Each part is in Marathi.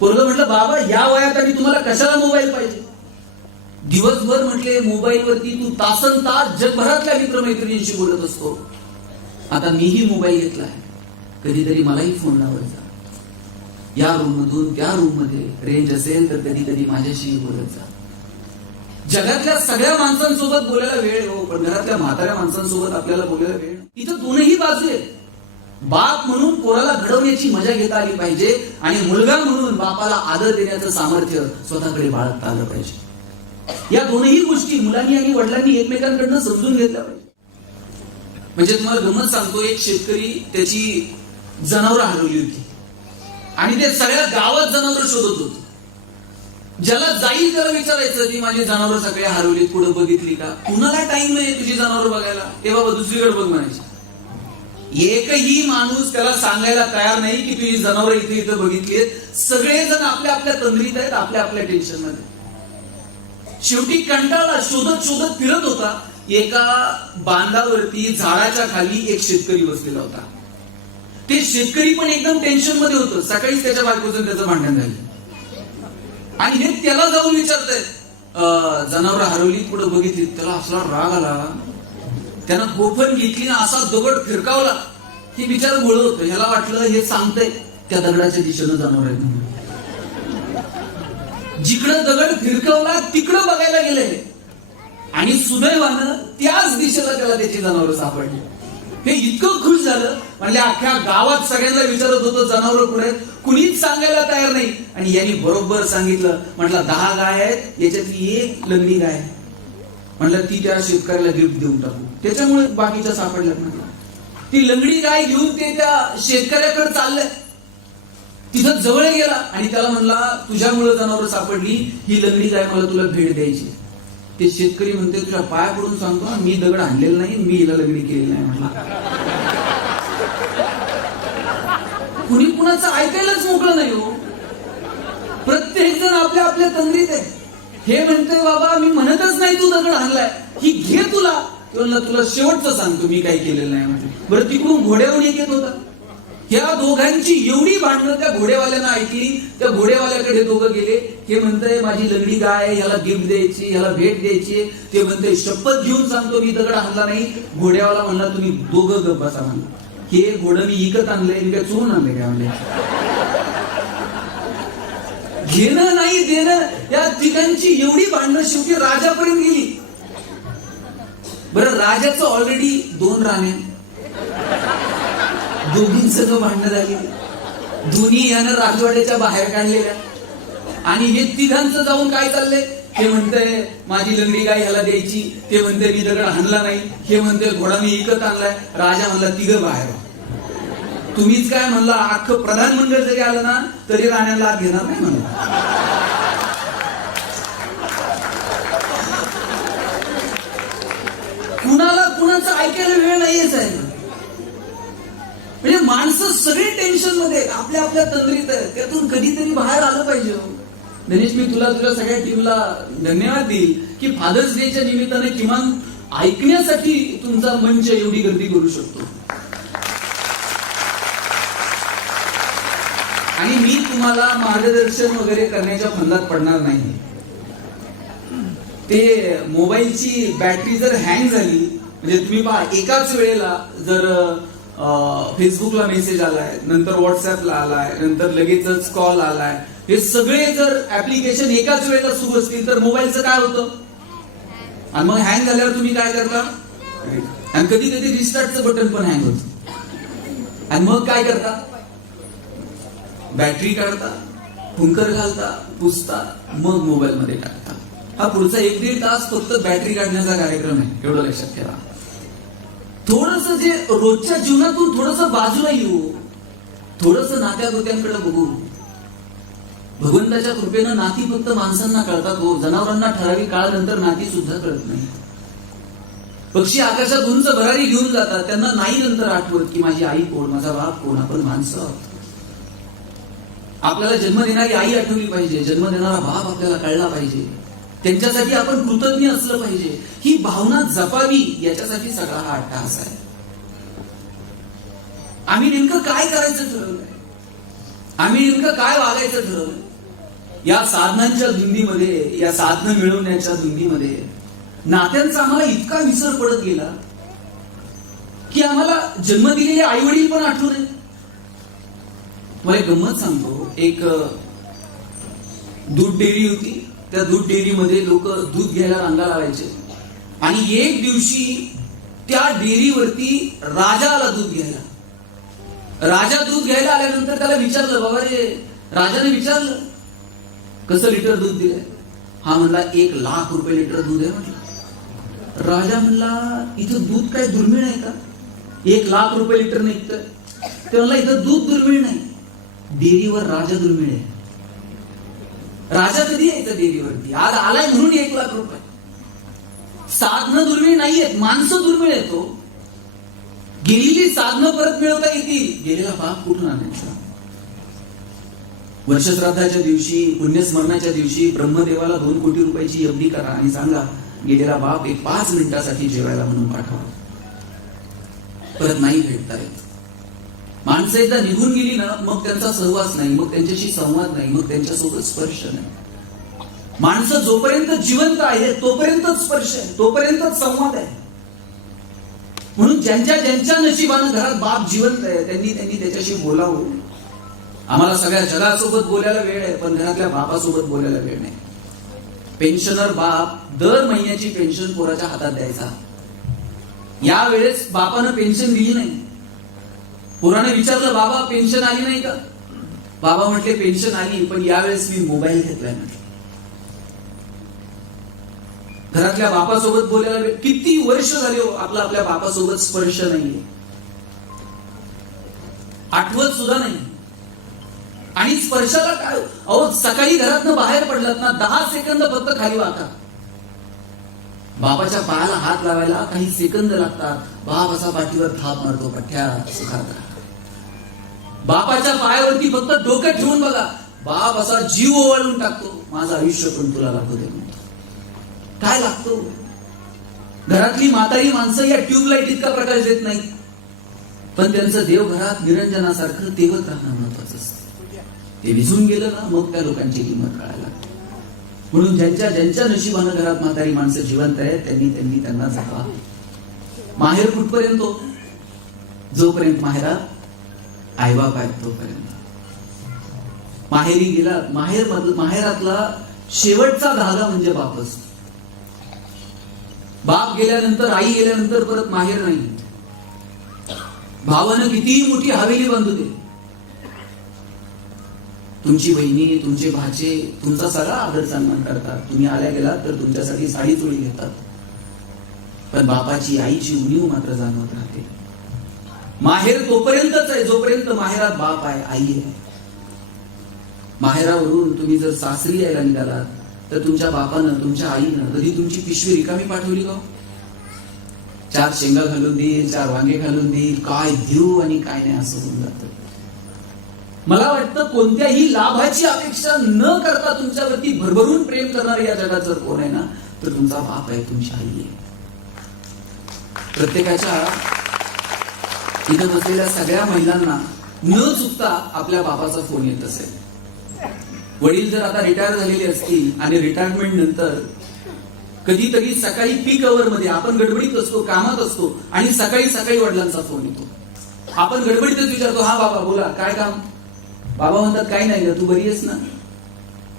पोरगं म्हटलं बाबा या वयात आणि तुम्हाला कशाला मोबाईल पाहिजे? दिवसभर म्हटले मोबाईलवरती तू तासन तास जगभरातल्या मित्रमैत्रिणींशी बोलत असतो. आता मीही मोबाईल घेतला आहे, कधीतरी मलाही फोन लावायचा. या रूम मधून त्या रूम मध्ये रेंज असेल तर कधी कधी माझ्याशी बोलत जा. जगातल्या सगळ्या माणसांसोबत बोलायला वेळ हो, पण घरातल्या म्हाताऱ्या माणसांसोबत आपल्याला बोलायला वेळ. इथं दोनही बाजू आहेत. बाप म्हणून पोराला घडवण्याची मजा घेता आली पाहिजे आणि मुलगा म्हणून बापाला आदर देण्याचं सामर्थ्य स्वतःकडे बाळगता आलं पाहिजे. या दोनही गोष्टी मुलांनी आणि वडिलांनी एकमेकांकडनं समजून घेतल्या पाहिजे. म्हणजे तुम्हाला गंमत सांगतो, एक शेतकरी त्याची जनावरं हरवली होती आणि ते सगळ्या गावात जनावरं शोधत होते. ज्याला जाईल त्याला विचारायचं की माझी जनावरं सगळे हरवलीत, पुढे बघितली का? कुणाला टाइम नाही तुझी जनावरं बघायला? ते बाबा दुसरीकडे बघ म्हणायचे. एकही माणूस त्याला सांगायला तयार नाही की तुझी जनावरं इथे इथं बघितलीत. सगळेजण आपल्या आपल्या तंद्रीत आहेत, आपल्या आपल्या टेन्शन मध्ये. शेवटी कंटाळा शोधत शोधत फिरत होता. एका बांधावरती झाडाच्या खाली एक शेतकरी बसलेला होता. ते शेतकरी पण एकदम टेन्शन मध्ये होतं. सकाळीच त्याच्या बायकोचं त्याचं भांडण झालं आणि हे त्याला जाऊन विचारतायत जनावर हरवली, पुढे बघितली. त्याला असला राग आला, त्यानं गोफण घेतली ना असा दगड फिरकावला. हे बिचार गोळ होतं. ह्याला वाटलं हे सांगतंय त्या दगडाच्या दिशेनं जनावर आहे म्हणून. जिकडं दगड फिरकवला तिकडं बघायला गेले आणि सुदैवानं त्याच दिशेला त्याला त्याची जनावरं सापडली. हे इतकं खुश झालं, म्हणजे अख्ख्या गावात सगळ्यांना विचारत होतो जनावरं कुठे, कुणीच सांगायला तयार नाही. आणि यांनी बरोबर सांगितलं. म्हटलं 10 गाय आहेत, याच्यातली एक लंगडी गाय. म्हटलं ती त्या शेतकऱ्याला गिफ्ट देऊन टाकू. त्याच्यामुळे बाकीच्या सापडल्या. म्हटलं ती लंगडी गाय घेऊन ते त्या शेतकऱ्याकडे चाललंय. तिथं जवळ गेला आणि त्याला म्हणला तुझ्यामुळे जनावर सापडली, ही लंगडी गाय मला तुला भेट द्यायची. ते शेतकरी म्हणते तुझ्या पाया पडून सांगतो मी दगड आणलेला नाही, मी हिला लंगडी केली नाही. म्हटलं कुणी कुणाचं ऐकायलाच मोकळं नाही हो. प्रत्येक जण आपल्या आपल्या तंद्रीत आहे. हे म्हणतोय बाबा मी म्हणतच नाही तू दगड आणलाय, ही घे तुला. तुला शेवटचं सांगतो मी काही केलेलं नाही. म्हटलं बरं तिकडून घोड्यावर एक येत होता. ह्या दोघांची एवढी भांडणं त्या घोडेवाल्यानं ऐकली. त्या घोडेवाल्याकडे दोघं गेले. हे म्हणतंय माझी लंगडी गाय, ह्याला गिफ्ट द्यायची, ह्याला भेट द्यायची. ते म्हणतंय शपथ घेऊन सांगतो मी दगड आणला नाही. घोड्यावाला म्हणला तुम्ही दोघं गप्प बसा. म्हणला हे घोडं मी विकत आणलंय, मी काय चोरून आणलंय काय? म्हणले घेणं नाही देणं. या तिघांची एवढी भांडणं शेवटी राजापर्यंत गेली. बरं राजाचं ऑलरेडी 2 राण्या, दोघींसह भांडणं झाली. दोन्ही यानं राजवाड्याच्या बाहेर काढलेल्या. आणि हे तिघांचं जाऊन काय चाललंय? हे म्हणतंय माझी लंगडी गाय ह्याला द्यायची, ते म्हणतंय मी दगड आणला नाही, हे म्हणतंय घोडा मी विकत आणलाय. राजा म्हणला तिघं बाहेर. तुम्हीच काय म्हणला अख्खं प्रधानमंडळ जरी आलं ना तरी राण्याला आत घेणार नाही म्हणला. कुणाला कुणाचं ऐकायला वेळ नाहीये साहेब. म्हणजे माणसं सगळे टेन्शन मध्ये आपल्या आपल्या तंद्रीत आहेत. त्यातून कधीतरी बाहेर आलं पाहिजे. गणेश मी तुला तुझ्या सगळ्या टीमला धन्यवाद देईल की फादर्स डेच्या निमित्ताने किमान ऐकण्यासाठी तुमचा मंच एवढी गर्दी करू शकतो. आणि मी तुम्हाला मार्गदर्शन वगैरे करण्याच्या फंदात पडणार नाही. ते मोबाईलची बॅटरी जर हँग झाली, म्हणजे तुम्ही पहा एकाच वेळेला जर फेसबुकला मेसेज आलाय, नंतर व्हॉट्सअपला आलाय, नंतर लगेचच कॉल आलाय, हे सगळे जर ऍप्लिकेशन एकाच वेळेला सुरू असतील तर मोबाईलचं काय होतं? आणि मग हँग झाल्यावर तुम्ही काय करता? आणि कधी कधी रिस्टार्टचं बटन पण हँग होतं. आणि मग काय करता? बॅटरी काढता, फुंकर घालता, पुसता, मग मोबाईल मध्ये टाकता. हा पुढचा 1-1.5 तास फक्त बॅटरी काढण्याचा कार्यक्रम आहे, एवढं लक्षात ठेवा. थोडस जे रोजच्या जीवनातून थोडस बाजूला येऊ, थोडस नात्या गोत्यांकडे बघू. भगवंताच्या कृपेनं नाती फक्त माणसांना कळतात हो, जनावरांना ठराविक काळानंतर नाती सुद्धा कळत नाही. पक्षी आकाशात उंच भरारी घेऊन जातात, त्यांना नाही नंतर आठवत की माझी आई कोण, माझा बाप कोण, आपण माणसं आहोत. आपल्याला जन्म देणारी आई आठवली पाहिजे, जन्म देणारा बाप आपल्याला कळला पाहिजे, त्यांच्यासाठी आपण कृतज्ञ असलं पाहिजे. ही भावना जपावी याच्यासाठी सगळा हा अट्टहास आहे. आम्ही नेमकं काय करायचं ठरवलंय? आम्ही नेमकं काय वागायचं ठरवलं? या साधनांच्या धुंदीमध्ये, या साधनं मिळवण्याच्या धुंदीमध्ये नात्यांचा आम्हाला इतका विसर पडत गेला की आम्हाला जन्म दिलेले आई वडील पण आठवू नये. तुम्हाला एक गंमत सांगतो. एक दूध डेअरी होती. त्या दूध डेअरीमध्ये लोक दूध घ्यायला रांगा लावायचे आणि एक दिवशी त्या डेअरीवरती राजा आला दूध घ्यायला. राजा दूध घ्यायला आल्यानंतर त्याला विचारलं, बाबा रे, राजाने विचारलं कसं लिटर दूध दिलंय? हा म्हणला 1,00,000 रुपये लिटर दूध आहे म्हटलं. राजा म्हणला इथं दूध काय दुर्मिळ आहे का? 1,00,000 रुपये लिटर निघतंय. ते म्हणला इथं दूध दुर्मिळ नाही, डेअरीवर राजा दुर्मिळ आहे. राजा कधी यायचं डेअरीवरती? आज आलाय म्हणून 1,00,000 रुपये. साधनं दुर्मिळ नाहीयेत, माणसं दुर्मिळ येतो. गेलेली साधनं परत मिळवता येतील, गेलेला बाप कुठून आणायचा? वर्षश्राद्धाच्या दिवशी, पुण्यस्मरणाच्या दिवशी ब्रह्मदेवाला 2 कोटी रुपयाची एफडी करा आणि सांगा गेलेला बाप एक 5 मिनिटासाठी जेवायला म्हणून पाठवा. परत नाही भेटता येत. माणसं एकदा निघून गेली ना, मग त्यांचा सहवास नाही, मग त्यांच्याशी संवाद नाही, मग त्यांच्यासोबत स्पर्श नाही. माणसं जोपर्यंत जिवंत आहे तोपर्यंतच स्पर्श आहे, तोपर्यंतच संवाद आहे. म्हणून ज्यांच्या ज्यांच्या नशिबानं घरात बाप जिवंत आहे त्यांनी त्याच्याशी बोलावं. आम्हाला सगळ्या जगासोबत बोलायला वेळ आहे, पण घरातल्या बापासोबत बोलायला वेळ नाही. पेन्शनर बाप दर महिन्याची पेन्शन पोराच्या हातात द्यायचा. यावेळेस बापानं पेन्शन दिली नाही. पोराने विचारलं, बाबा पेन्शन आली नाही का? बाबा म्हटले पेन्शन आली, पण यावेळेस मी मोबाईल घेतलाय म्हटलं. घरातल्या बापासोबत बोलायला वेळ. किती वर्ष झाले हो आपल्या बापासोबत स्पर्श नाहीये, आठवत सुद्धा नाही. आणि स्पर्शाला काय, अहो सकाळी घरातनं बाहेर पडलात ना, 10 सेकंद फक्त खाली वाका. बापाच्या पायाला हात लावायला काही सेकंद लागतात. बाप असा पाठीवर थाप मारतो, पठ्या सुखात राहा. बापाच्या पायावरती फक्त डोकं ठेवून बघा, बाप असा जीव ओवाळून टाकतो, माझं आयुष्य पण तुला लागू दे म्हणतो. काय लागतो? घरातली म्हातारी माणसं या ट्यूबलाईट इतका प्रकाश देत नाही, पण त्यांचं देव घरात निरंजनासारखं तेवत राहणं महत्वाचं असतं. ते विझून गेलं ना, मग त्या लोकांची किंमत कळायला लागते. म्हणून ज्यांच्या ज्यांच्या नशिबानं घरात म्हातारी माणसं जिवंत आहेत त्यांनी त्यांना जपा. माहेर कुठपर्यंत? जोपर्यंत माहेरात आईबाप आहेत तोपर्यंत. माहेरी गेला, माहेरातला शेवटचा धागा म्हणजे बाप असतो. बाप गेल्यानंतर, आई गेल्यानंतर परत माहेर नाही. भावानं कितीही मोठी हवेली बांधू दे, तुमची बहिणी, तुमचे भाचे तुमचा सगळा आदर सन्मान करतात. तुम्ही आल्या गेलात तर तुमच्यासाठी साडी चोळी घेतात, पण बापाची, आईची उणीव मात्र जाणवत राहते. माहेर तोपर्यंतच आहे जोपर्यंत माहेरात बाप आहे, आई आहे. माहेरावरून तुम्ही जर सासरी यायला निघालात तर तुमच्या बापानं, तुमच्या आईनं कधी तुमची पिशवी रिकामी पाठवली का? 4 शेंगा घालून देईल, 4 वांगे घालून देईल, काय देऊ आणि काय नाही असं होऊन जातं. मला वाटतं कोणत्याही लाभाची अपेक्षा न करता तुमच्यावरती भरभरून प्रेम करणारे या जगात जर कोण आहे ना, तर तुमचा बाप आहे, तुमची आई आहे. प्रत्येकाच्या इथं बसलेल्या सगळ्या महिलांना न चुकता आपल्या बापाचा फोन येत असेल. वडील जर आता रिटायर झालेले असतील आणि रिटायरमेंट नंतर कधीतरी सकाळी पीक अवर मध्ये आपण गडबडीत असतो, कामात असतो आणि सकाळी सकाळी वडिलांचा फोन येतो. आपण गडबडीतच विचारतो, हा बाबा बोला, काय काम? बाबा म्हणतात, काही नाही ग, तू बरी आहेस ना?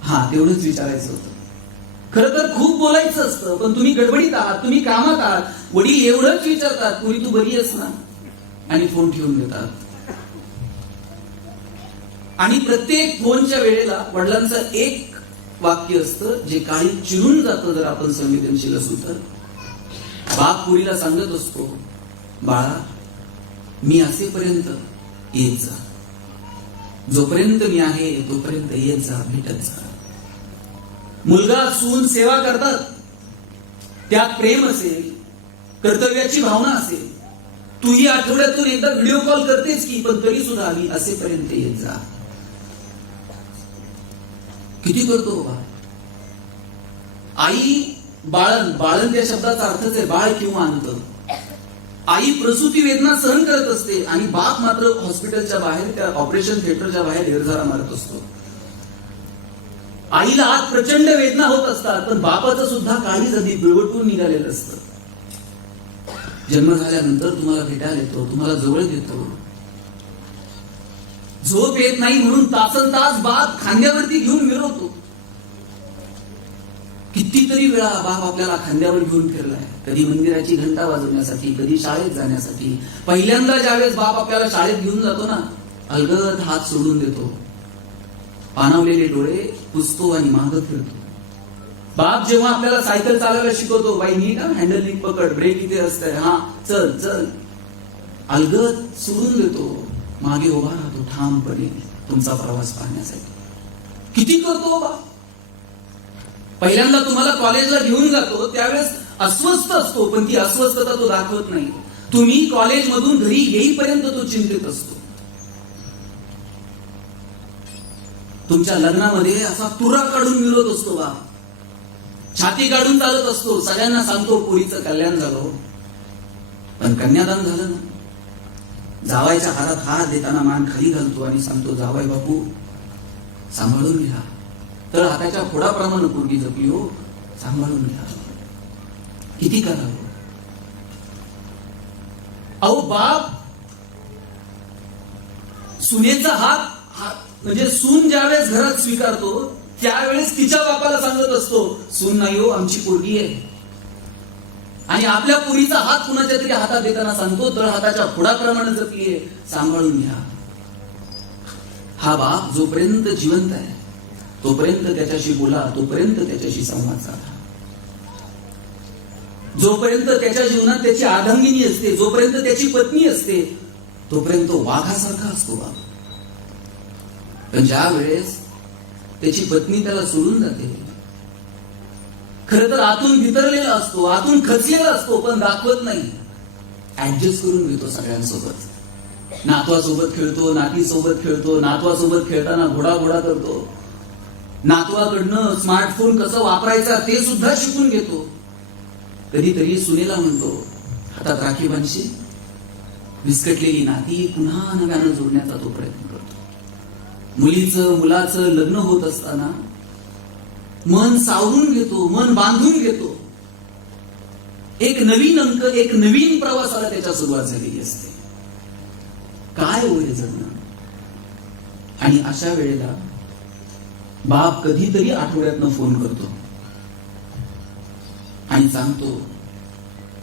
हा, तेवढंच विचारायचं होतं. खरं तर खूप बोलायचं असतं, पण तुम्ही गडबडीत आहात, तुम्ही कामात आहात. वडील एवढंच विचारतात, पुरी तू बरी आहेस ना? आणि फोन ठेवून देतात. आणि प्रत्येक फोनच्या वेळेला वडिलांचं एक वाक्य असतं जे काही चिरून जातं जर आपण संवेदनशील असू तर. बाप पुरीला सांगत असतो, बाळा मी असेपर्यंत येत जा, जोपर्यंत मी आहे तोपर्यंत येत जा, भेटत जा. मुलगा सून सेवा करतात, त्यात प्रेम असेल, कर्तव्याची भावना असेल. तूही आठवड्यातून एकदा व्हिडिओ कॉल करतेस की, पण तरी सुद्धा आम्ही असेपर्यंत येत जा. किती करतो बाबा? आई बाळण, बाळण त्या शब्दाचा अर्थच आहे बाळ किंवा अंत. आई प्रसूती वेदना सहन करत असते आणि बाप मात्र हॉस्पिटलच्या बाहेर, त्या ऑपरेशन थिएटरच्या बाहेर हेरझारा मारत असतो. आईला आत प्रचंड वेदना होत असतात, पण बापाचं सुद्धा काळीज आधी पिळवटून निघालेलं असतं. जन्म झाल्यानंतर तुम्हाला भेटायला येतो, तुम्हाला जवळ घेतो. झोप येत नाही म्हणून तासन तास बाप खांद्यावरती घेऊन मिरवतो. कितीतरी वेळा बाप आपल्याला खांद्यावर घेऊन फिरलाय. कधी मंदिराची घंटा वाजवण्यासाठी, कधी शाळेत जाण्यासाठी. पहिल्यांदा ज्यावेळेस बाप आपल्याला शाळेत घेऊन जातो ना, अलगद हात सोडून देतो, पाणावलेले डोळे पुसतो आणि मागं फिरतो. बाप जेव्हा आपल्याला सायकल चालवायला शिकवतो, बाई नीट हँडल नीट पकड, ब्रेक इथे असतंय, हा चल चल, अलगद सोडून देतो, मागे उभा राहतो ठामपणे तुमचा प्रवास पाहण्यासाठी. किती करतो बाप. पहिल्यांदा तुम्हाला कॉलेजला घेऊन जातो त्यावेळेस अस्वस्थ असतो, पण ती अस्वस्थता तो दाखवत नाही. तुम्ही कॉलेजमधून घरी येईपर्यंत तो चिंतित असतो. तुमच्या लग्नामध्ये असा तुरा काढून मिळवत असतो बाप, छाती काढून चालत असतो, सगळ्यांना सांगतो पोरीचं कल्याण झालं, पण कन्यादान झालं ना. जावायच्या हातात हात देताना मान खाली घालतो आणि सांगतो, जावाई बापू सांभाळून घ्या. तर हाताच्या फोडाप्रमाणे पोरगी जपली हो, सांभाळून घ्या. किती करावं अहो. बाप सुनेचा हात म्हणजे सून ज्यावेळेस घरात स्वीकारतो त्यावेळेस तिच्या बापाला सांगत असतो, सून नाही हो, आमची पोरगी आहे. आणि आपल्या पोरीचा हात कुणाच्या तरी हातात देताना सांगतो, तर हाताच्या फोडाप्रमाणे जपली आहे, सांभाळून घ्या. हा बाप जोपर्यंत जिवंत आहे तोपर्यंत त्याच्याशी बोला, तोपर्यंत त्याच्याशी संवाद साधा. जोपर्यंत त्याच्या जीवनात त्याची अर्धांगिनी असते, जोपर्यंत त्याची पत्नी असते, तोपर्यंत वाघासारखा असतो बाप. पण ज्या वेळेस त्याची पत्नी त्याला सोडून जाते, खरं तर आतून भितरलेला असतो, आतून खचलेला असतो, पण दाखवत नाही. ऍडजस्ट करून घेतो सगळ्यांसोबत. नातवासोबत खेळतो, नातीसोबत खेळतो, नातवासोबत खेळताना घोडा करतो. नातवाकडनं स्मार्टफोन कसं वापरायचा ते सुद्धा शिकून घेतो. कधीतरी सुनेला म्हणतो, हातात राखी बांधशी. विस्कटलेली नाती पुन्हा नव्यानं जोडण्याचा तो प्रयत्न करतो. मुलाचं लग्न होत असताना मन सावरून घेतो, मन बांधून घेतो. एक नवीन अंक, एक नवीन प्रवासाला त्याच्या सुरुवात झालेली असते. काय होईल जगणं. आणि अशा वेळेला बाप कधीतरी आठवड्यातनं फोन करतो आणि सांगतो,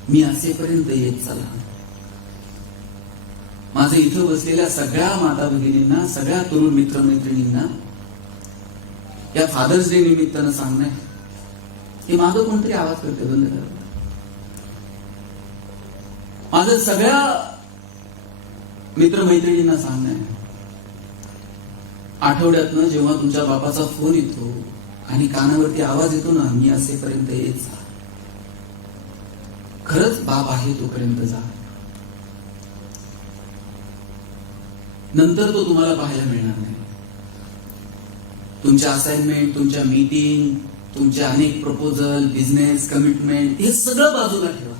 मी असेपर्यंत येत चला. माझं इथं बसलेल्या सगळ्या माता भगिनींना, सगळ्या तरुण मित्रमैत्रिणींना या फादर्स डे निमित्तानं सांगणं, हे मागं कोणतरी आवाज करते, बंद करा. माझं सगळ्या मित्रमैत्रिणींना सांगणं, आठवड्यातनं जेव्हा तुमच्या बापाचा फोन येतो आणि कानावरती आवाज येतो ना, मी असेपर्यंत येत जा. खरंच बाप आहे तोपर्यंत जा. नंतर तो तुम्हाला पाहायला मिळणार नाही. तुमच्या असाइनमेंट, तुमच्या मीटिंग, तुमचे अनेक प्रपोजल, बिझनेस, कमिटमेंट, हे सगळं बाजूला ठेवा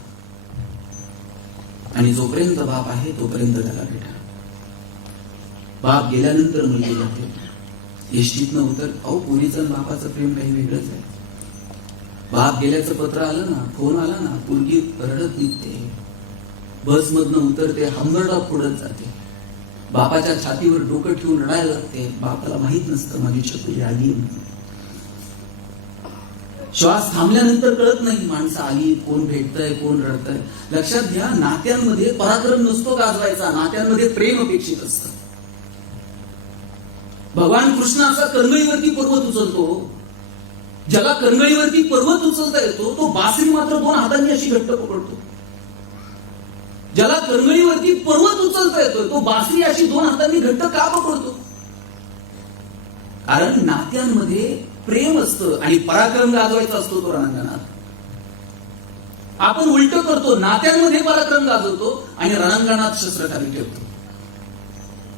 आणि जोपर्यंत बाप आहे तोपर्यंत त्याला भेटा. बाप गेल्यानंतर मुलगी जाते. एसटीतनं उतर, अहो पोरीचं आणि बापाचं प्रेम काही वेगळंच आहे. बाप गेल्याचं पत्र आलं ना, फोन आला ना, पोरगी रडत निघते, बसमधनं उतरते, हमगरडा फोडत जाते, बापाच्या छातीवर डोकं ठेवून रडायला लागते. बापाला माहित नसतं माझी छकुली आली. श्वास थांबल्यानंतर कळत नाही माणसं आली, कोण भेटतंय, कोण रडतंय. लक्षात घ्या, नात्यांमध्ये पराक्रम नसतो गाजवायचा, नात्यांमध्ये प्रेम अपेक्षित असतं. भगवान कृष्ण असा करंगळीवरती पर्वत उचलतो. ज्याला करंगळीवरती पर्वत उचलता येतो तो बासरी मात्र 2 हातांनी अशी घट्ट पकडतो. ज्याला करंगळीवरती पर्वत उचलता येतो तो बासरी अशी 2 हातांनी घट्ट का पकडतो. कारण नात्यांमध्ये प्रेम असतं आणि पराक्रम गाजवायचा असतो तो रणांगणात. आपण उलट करतो, नात्यांमध्ये पराक्रम गाजवतो आणि रणांगणात शस्त्र खाली ठेवतो.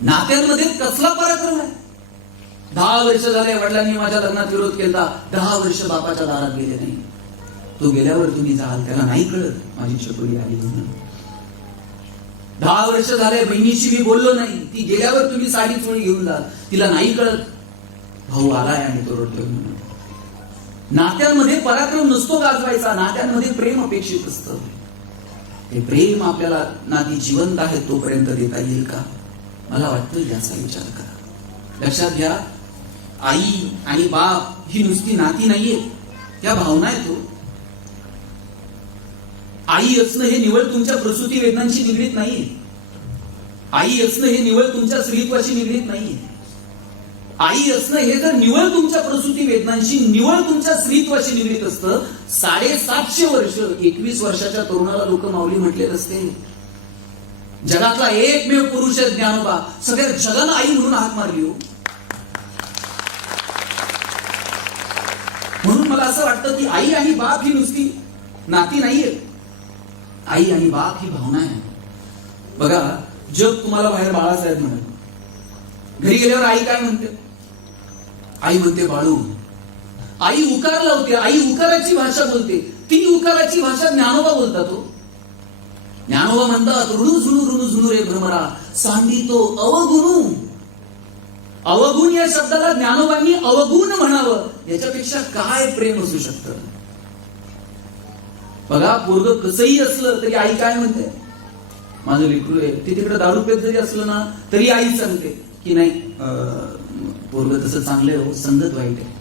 नात्यांमध्ये कसला पराक्रम आहे. 10 वर्ष झाले वडिलांनी माझ्या लग्नात विरोध केला, 10 वर्ष बापाच्या दारात गेले नाही. तो गेल्यावर तुम्ही जाल, त्याला नाही कळत माझी छकुली आली म्हणून. 10 वर्ष झाले बहिणीशी मी बोललो नाही, ती गेल्यावर तुम्ही साडी चोळी घेऊन जा, तिला नाही कळत भाऊ आलाय आणि तो रडतोय म्हणून. नात्यांमध्ये पराक्रम नसतो गाजवायचा, नात्यांमध्ये प्रेम अपेक्षित असतं. ते प्रेम आपल्याला नाती जिवंत आहे तोपर्यंत देता येईल का, मला वाटतं याचा विचार करा. लक्षात घ्या, आई आणि बाप ही नुसती नाती नाहीये, त्या भावना आहेत. आई असणं हे निवळ तुमच्या प्रसूती वेदनांशी निगडीत नाहीये. आई असणं हे निवळ तुमच्या स्त्रीत्वाशी निगडीत नाहीये. आई असणं हे जर निवळ तुमच्या प्रसूती वेदनांशी, निवळ तुमच्या स्त्रीत्वाशी निगडीत असतं, 750 वर्ष 21 वर्षाच्या तरुणाला लोक माऊली म्हटलेत असते. जगातला एकमेव पुरुष आहे ज्ञानोबा, सगळ्या जगाला आई म्हणून हाक मारली हो. म्हणून मला असं वाटतं की आई आणि बाप ही नुसती नाती नाहीये, आई आणि बाप ही भावना आहे. बघा, जग तुम्हाला बाहेर बाळासाहेब म्हणत, घरी गेल्यावर आई काय म्हणते? आई म्हणते बाळू. आई उकार लावते, आई उकाराची भाषा बोलते. ती उकाराची भाषा ज्ञानोबा बोलतात. तो ज्ञानोबा म्हणतात, ऋणू झुणू रे भ्रमरा, सांडी तो अवगुणू. अवगुण या शब्दाला ज्ञानोबांनी अवगुण म्हणावं, याच्यापेक्षा काय प्रेम असू शकतं? बघा, पोरग कसंही असलं तरी आई काय म्हणते? माझं लेकरू आहे. ते तिकडे दारू पेत जरी असलं ना तरी आई सांगते की नाही, पोरग तसं चांगलं आहे हो, संगत वाईट आहे.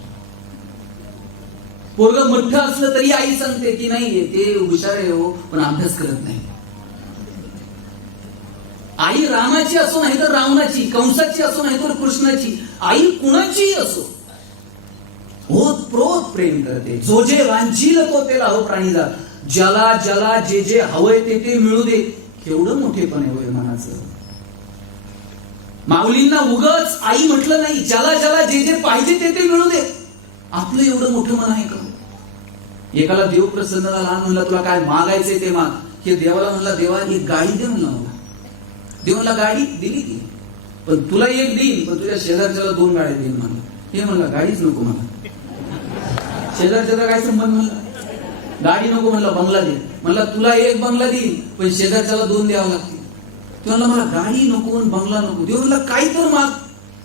पोरग मोठं असलं तरी आई सांगते की नाही, ते हुशार आहे हो, पण अभ्यास करत नाही. आई रामाची असो नाही तर रावणाची, कंसाची असो नाही तर कृष्णाची, आई कुणाचीही असो, होत प्रोत प्रेम करते. जो जे वांछील तो ते लाहो प्राणीला, ज्याला ज्याला जे जे हवंय ते ते मिळू दे. केवढं मोठेपण आहे होय मनाचं. माऊलींना उगाच आई म्हटलं नाही, ज्याला ज्याला जे जे पाहिजे ते ते मिळू दे. आपलं एवढं मोठं मन आहे का? एकाला देव प्रसन्न झाला, लहान म्हणला तुला काय मागायचंय ते माग. हे देवाला म्हणला, देवा एक गाडी दे म्हणला मला. देवाला गाडी दिली ती, पण तुला एक देईन, पण तुझ्या शेजारच्याला 2 गाड्या देईन म्हणला. हे म्हणला गाडीच नको मला. शेजारच्याला काय संबंध? म्हणला गाडी नको म्हणला, बंगला दे म्हणला. तुला एक बंगला देईल, पण शेजारच्याला 2 द्यावं लागतील. ते म्हणला मला गाडी नको बंगला नको. देव म्हणला काही तर माग.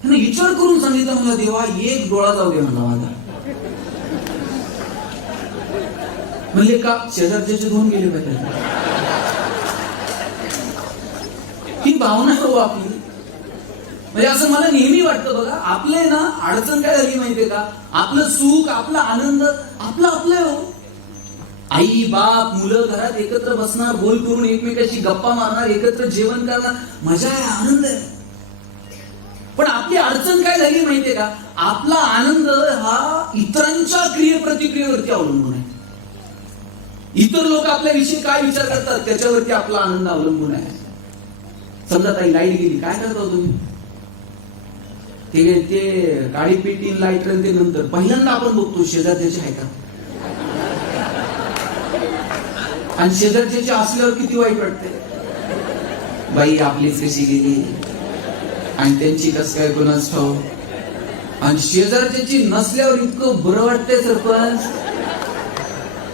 त्याने विचार करून सांगितलं, म्हणला देवा एक डोळा जाऊ दे म्हणला माझा. म्हणले का? शेजारच्याचे 2 गेले पाहिजे. ही भावना हो आपली. म्हणजे असं मला नेहमी वाटतं. बघा, आपले ना अडचण काय झाली माहितीये का? आपलं सुख, आपला आनंद आपलं हो. आई बाप मुलं घरात एकत्र बसणार, बोल करून एकमेकाशी गप्पा मारणार, एकत्र जेवण करणार, मजा आहे, आनंद आहे. पण आपली अडचण काय झाली माहितीये का? आपला आनंद हा इतरांच्या क्रिये प्रतिक्रियेवरती अवलंबून आहे. इतर लोक आपल्याविषयी काय विचार करतात त्याच्यावरती आपला आनंद अवलंबून आहे. समजा ताई लाईट गेली, काय करता तुम्ही? ते गाडी पेटी लाईट ते नंतर पहिल्यांदा आपण बघतो शेजारच्याची आहे का, आणि शेजारच्याची असल्यावर किती वाईट वाटते. बाई आपलीच कशी गेली आणि त्यांची कस काय कोणाच ठाऊ. आणि शेजारच्याची नसल्यावर इतकं बरं वाटतंय सरपंच,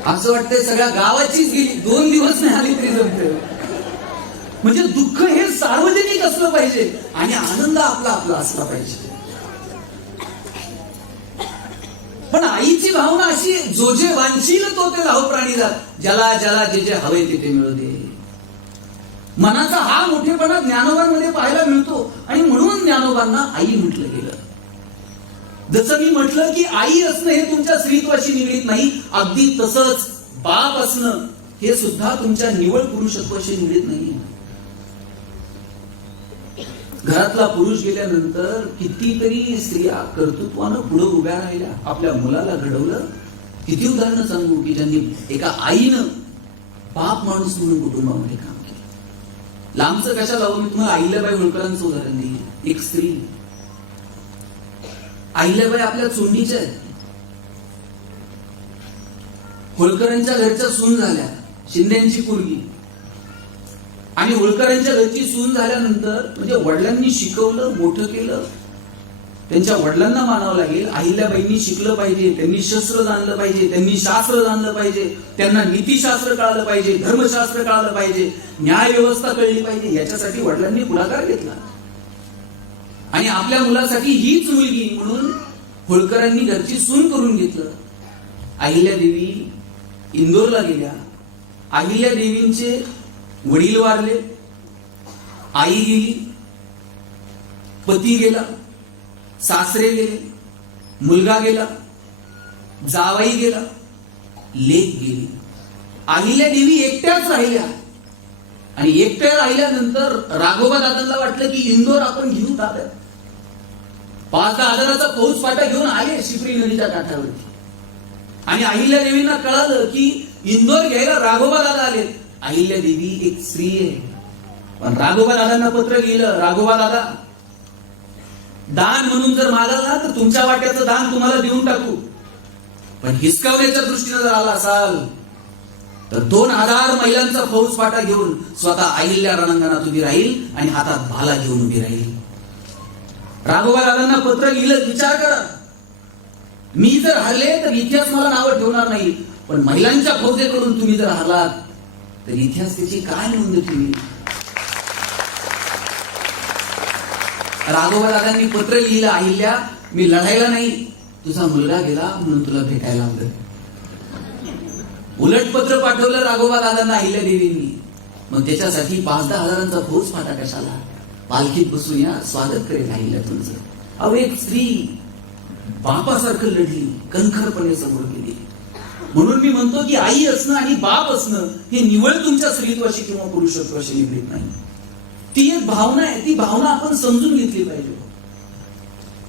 असं वाटतंय सगळ्या गावाचीच गेली, 2 दिवस नाही आली तरी जमते. म्हणजे दुःख हे सार्वजनिक असलं पाहिजे आणि आनंद आपला आपला असला पाहिजे. पण आईची भावना अशी, जो जे वांछील तो ते लाहो प्राणीला, ज्याला ज्याला जे जे हवे ते ते मिळू दे. मनाचा हा मोठेपणा ज्ञानोबांमध्ये पाहायला मिळतो आणि म्हणून ज्ञानोबांना आई म्हटलं गेलं. जसं मी म्हटलं की आई असणं हे तुमच्या स्त्रीत्वाशी निगडीत नाही, अगदी तसंच बाप असणं हे सुद्धा तुमच्या निवळ पुरुषत्वाशी निगडीत नाही. घरातला पुरुष गेल्यानंतर कितीतरी स्त्रिया कर्तृत्वानं पुढे उभ्या राहिल्या, आपल्या मुलाला घडवलं. किती उदाहरणं सांगू की ज्यांनी एका आईनं बाप माणूस म्हणून कुटुंबामध्ये काम केलं. लांबचं कशा लावून मी तुम्हाला अहिल्याबाई होळकरांचं उदाहरण देईन. एक स्त्री, अहिल्याबाई आपल्या चोंडीच्या आहेत. होळकरांच्या घरच्या सून झाल्या, शिंद्यांची पोरगी. आणि होळकरांच्या घरची सून झाल्यानंतर म्हणजे वडिलांनी शिकवलं, मोठं केलं, त्यांच्या वडिलांना मानावं लागेल. अहिल्याबाईंनी शिकलं पाहिजे, त्यांनी शस्त्र जाणलं पाहिजे, त्यांनी शास्त्र जाणलं पाहिजे, त्यांना नीतीशास्त्र कळालं पाहिजे, धर्मशास्त्र कळालं पाहिजे, न्याय व्यवस्था कळली पाहिजे. याच्यासाठी वडिलांनी पुढाकार घेतला आणि आपल्या मुलासाठी हीच मुलगी म्हणून होळकरांनी घरची सून करून घेतलं. अहिल्यादेवी इंदोरला गेल्या. अहिल्यादेवींचे वडील वारले, आई गेली, पती गेला, सासरे गेले, मुलगा गेला, जावाई गेला, लेक गेली. अहिल्यादेवी एकट्याच राहिल्या आणि एकट्या राहिल्यानंतर राघोबा दादांना वाटलं की इंदोर आपण घेऊ ताब्यात. 5-10 हजाराचा फौज फाटा घेऊन आले शिपरी नदीच्या काठावरती आणि अहिल्यादेवींना कळालं की इंदोर घ्यायला राघोबा दादा आले. अहिल्यादेवी एक स्त्री आहे, पण राघोबा दादांना पत्र लिहिलं, राघोबा दादा दान म्हणून जर मागाल ना तर तुमच्या वाट्याचं दान तुम्हाला देऊन टाकू, पण हिसकावण्याच्या दृष्टीने जर आला असाल तर 2000 महिलांचा फौज फाटा घेऊन स्वतः अहिल्या रणांगणात उभी राहील आणि हातात भाला घेऊन उभी राहील. राघोबा दादांना पत्र लिहिलं. विचार करा, मी जर हरले तर इतिहास मला नावं ठेवणार नाही, पण महिलांच्या फौजेकडून तुम्ही जर हरलात तर इतिहास त्याची काय नोंद ठेवी. राघोबा दादांनी पत्र लिहिलं, अहिल्या मी लढायला नाही, तुझा मुलगा गेला म्हणून तुला भेटायला आलं. उलट पत्र पाठवलं राघोबा दादांना अहिल्यादेवींनी. मग त्याच्यासाठी 5-10 हजारांचा फौज फाटा कशाला, पालखीत बसून या, स्वागत करेल अहिल्या तुमचं. अहो एक स्त्री बापासारखं लढली, कणखरपणे समोर गेली. म्हणून मी म्हणतो की आई असणं आणि बाप असणं हे निवळ तुमच्या स्त्रीत्वाशी किंवा पुरुषत्वाशी निगडीत नाही. ती एक भावना आहे, ती भावना आपण समजून घेतली पाहिजे.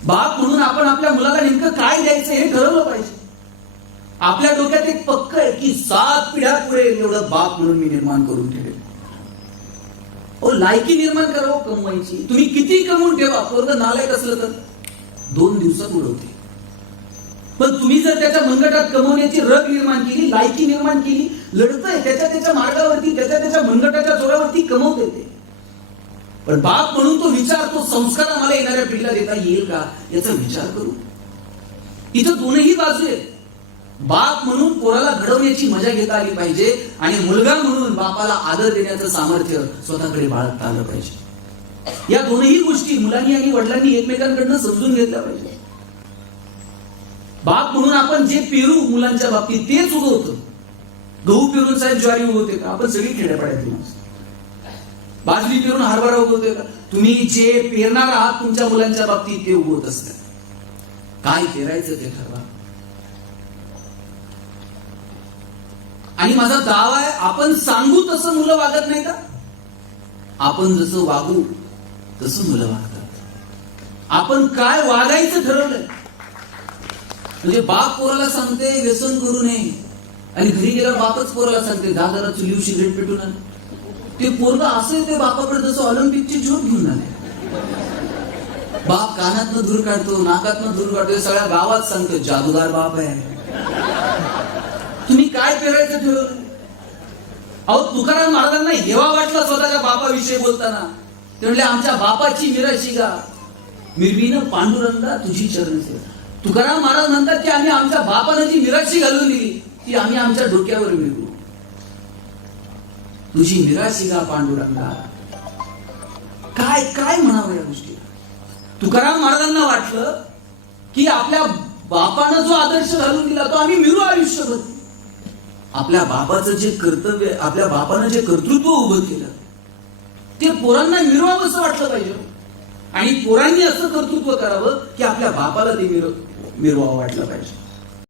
बाप म्हणून आपण आपल्या मुलाला नेमकं काय द्यायचं हे ठरवलं पाहिजे. आपल्या डोक्यात एक पक्क आहे की 7 पिढ्या पुढे एवढं बाप म्हणून मी निर्माण करून ठेवेल. लायकी निर्माण करा कमवायची. तुम्ही किती कमवून ठेवा, पोरगं नालायक असलं तर 2 दिवसात उडवते. पण तुम्ही जर त्याच्या मनगटात कमवण्याची रग निर्माण केली, लायकी निर्माण केली, लढतंय त्याच्या मार्गावरती, त्याच्या मनगटाच्या जोरावरती कमवते ते. पण बाप म्हणून तो विचार, तो संस्कार आम्हाला येणाऱ्या पिढीला देता येईल का याचा विचार करू. इथं दोनही बाजू आहेत. बाप म्हणून पोराला घडवण्याची मजा घेता आली पाहिजे आणि मुलगा म्हणून बापाला आदर देण्याचं सामर्थ्य स्वतःकडे बाळगता आलं पाहिजे. या दोनही गोष्टी मुलांनी आणि वडिलांनी एकमेकांकडनं समजून घेतल्या पाहिजे. बाप म्हणून आपण जे पेरू मुलांच्या बाबतीत तेच उगवतो. गहू पेरून साहेब ज्वारी उगवते का? आपण सगळी खेड्यापाड्यातली माणसं. बाजरी पेरून हरभरा उगवते का? तुम्ही जे पेरणार आहात तुमच्या मुलांच्या बाबतीत ते उगवत असतात. काय पेरायचं ते ठरवा. आणि माझा दावा आहे, आपण सांगू तसं मुलं वागत नाही का? आपण जसं वागू तसं मुलं वागतात. आपण काय वागायचं ठरवलंय. म्हणजे बाप पोराला सांगते व्यसन करू नये आणि घरी गेल्यावर बापच पोराला सांगते 10 जरा चुलीव सिगरेट पेटून आण. ते पोरगा असं ते बापाकडे जसं ऑलिम्पिकची ज्योत घेऊन आले. बाप कानातनं धूर काढतो, नाकातनं धूर काढतो, सगळ्या गावात सांगतो जादूगार बाप आहे. तुम्ही काय पेरायचं ठरवलं? अहो तुकाराम महाराजांना हेवा वाटला स्वतःच्या बापाविषयी बोलताना. ते म्हणले आमच्या बापाची मिराशी गा, मिरवीनं पांडुरंगा तुझी चरण सेवा. तुकाराम महाराज म्हणतात की आम्ही आमच्या बापानं जी मिराशी घालून दिली ती आम्ही आमच्या डोक्यावर मिळवू. तुझी मिराशी गा पांडुरंगा. काय काय म्हणावं या गोष्टी. तुकाराम महाराजांना वाटलं की आपल्या बापानं जो आदर्श घालून दिला तो आम्ही मिळू आयुष्यभर. आपल्या बापाचं जे कर्तव्य, आपल्या बापानं जे कर्तृत्व उभं केलं ते पोरांना मिरवावं असं वाटलं पाहिजे. आणि पोरांनी असं कर्तृत्व करावं की आपल्या बापाला ते मिरवावं वाटलं पाहिजे.